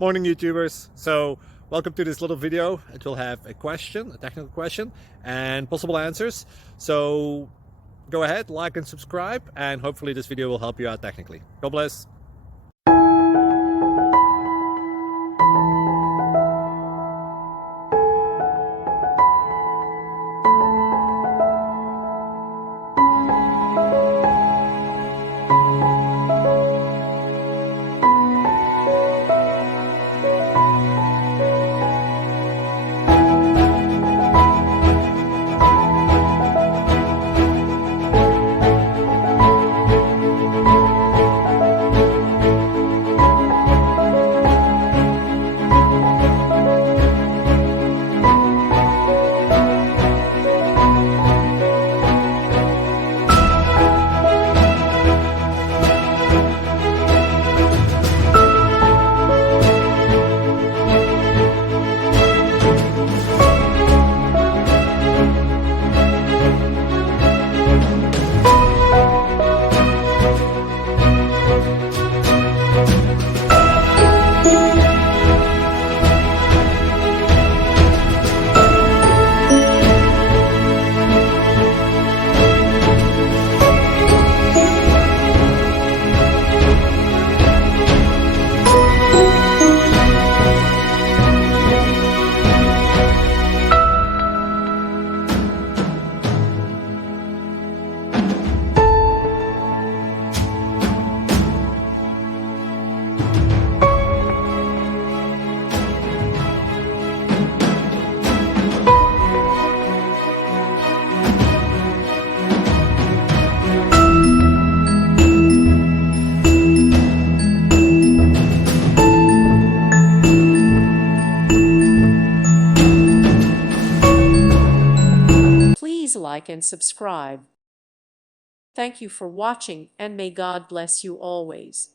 Morning, YouTubers. So welcome to this little video. It will have a question, a technical question, and possible answers. So go ahead, like and subscribe, and hopefully this video will help you out technically. God bless. Please like and subscribe. Thank you for watching, and may God bless you always.